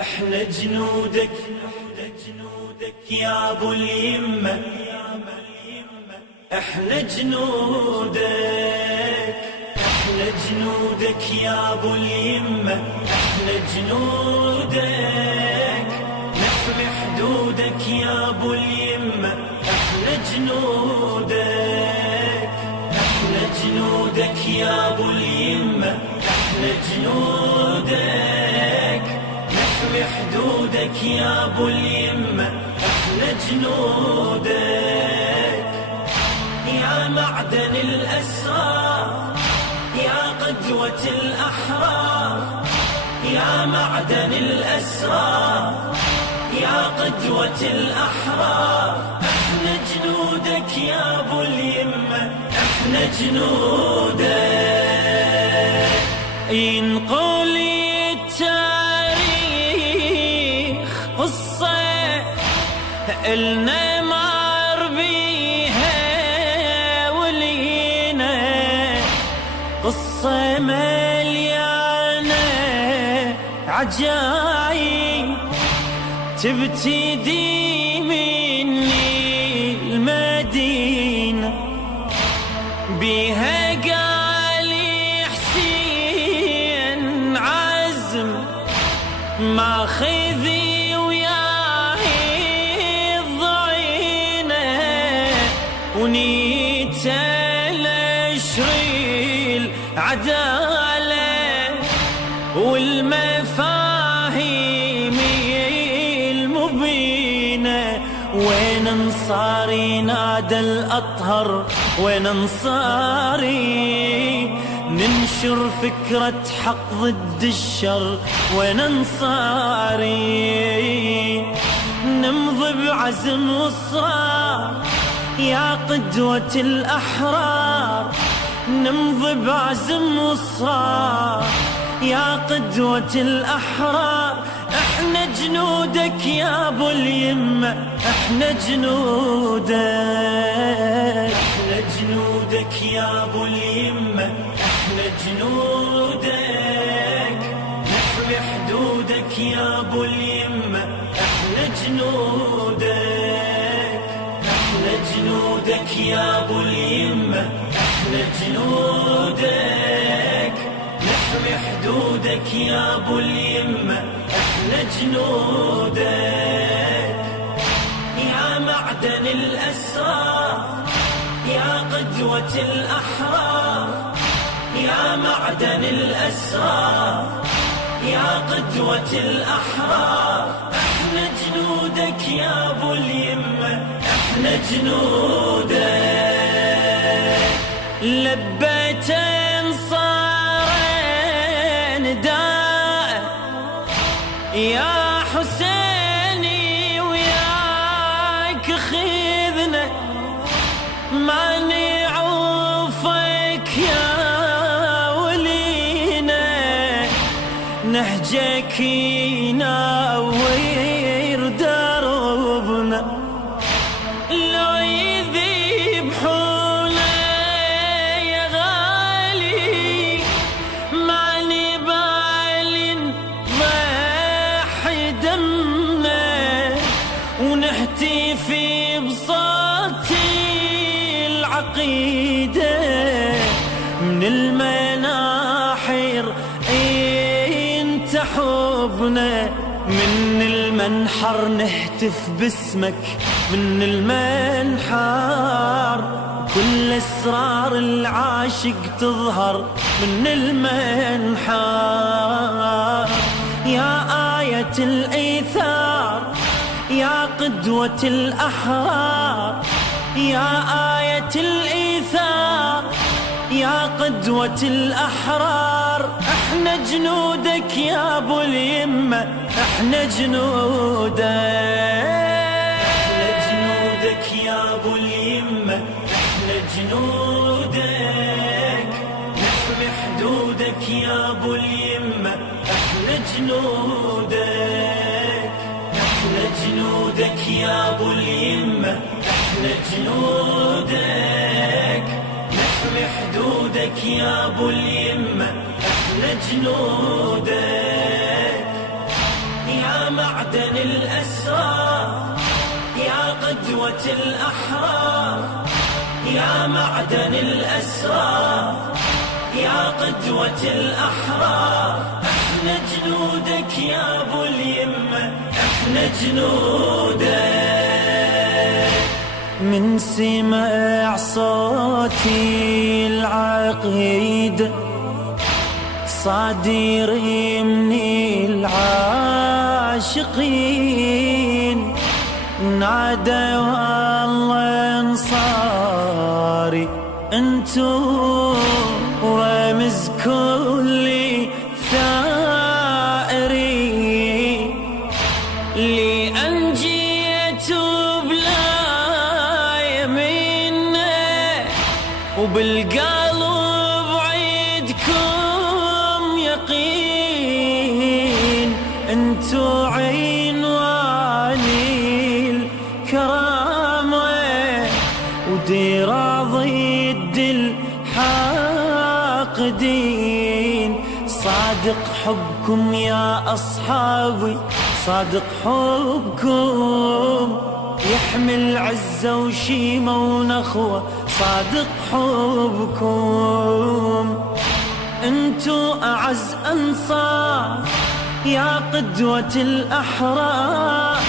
احنا جنودك يا ابو اليمة، احنا جنودك، احنا جنودك يا ابو اليمة، احنا جنودك، نحمي حدودك يا ابو اليمة، احنا جنودك، احنا جنودك يا ابو اليمة، احنا جنودك، نحمي حدودك يا ابو اليمة، احنا جنودك، يا معدن الاسرار، يا قدوة الاحرار، يا معدن الاسرار، يا قدوة الاحرار، احنا جنودك يا ابو اليمة، احنا جنودك. ينقل التاريخ قصة إلنا مر بيها ولينا، قصة مليانة عجايب تبتدي مني المدينة، بيها قال حسين عزم ماخذي وياه الضعينة، ونيت الاشري العدالة والمفاهيم المبينة، وين انصاري نادى الأطهر، وين انصاري ننشر فكرة حق ضد الشر، وين انصاري نمضي بعزم وإصرار يا قدوة الأحرار، نمضي بعزم وإصرار يا قدوة الأحرار، احنا جنودك يا ابو اليمة، احنا جنودك، احنا جنودك يا ابو اليمة، احنا جنودك، نحمي حدودك يا ابو اليمة، احنا جنودك، احنا جنودك يا ابو اليمة، احنا جنودك، نحمي حدودك يا ابو اليمة، احنا جنودك، يا معدن الاسرار، يا قدوة الاحرار، يا معدن الاسرار، يا قدوة الاحرار، احنا جنودك يا ابو اليمة، احنا جنودك. لبيت انصار نداء يا حسيني وياك خذنا، ما نعوفك يا ولينا، نهجك يناور دربنا، لو يذبحونا يا غالي ما نبال نضحي دمنا، ونهتفي بصوت العقيدة من المناحر انت حبنا، من المنحر نهتف باسمك، من المنحر كل اسرار العاشق تظهر، من المنحر يا آية الإيثار، يا قدوة الأحرار، يا آية الإيثار، يا قدوة الأحرار، احنا جنودك يا ابو اليمة، احنا جنودك، احنا جنودك يا ابو اليمة، احنا جنودك، نحمي حدودك يا ابو اليمة، احنا جنودك، احنا جنودك يا ابو اليمة، احنا جنودك، نحمي حدودك يا ابو اليمة، احنا جنودك، يا معدن الأسرار يا قدوة الأحرار يا معدن الأسرار يا قدوة الأحرار. احنا جنودك يا ابو اليمة احنا جنودك. من سمع صوتي العقيد صادر من العاشقين نادى والله انصاري انتو رمز كل ثائري لأن جيتوا بلا يمينه وبالقلب عيدكم يقين انتو عنواني الكرامة وديرة ضد الحاقدين. صادق حبكم يا أصحابي صادق حبكم يحمل عزة وشيمة ونخوة. صادق حبكم انتو أعز أنصار يا قدوة الأحرار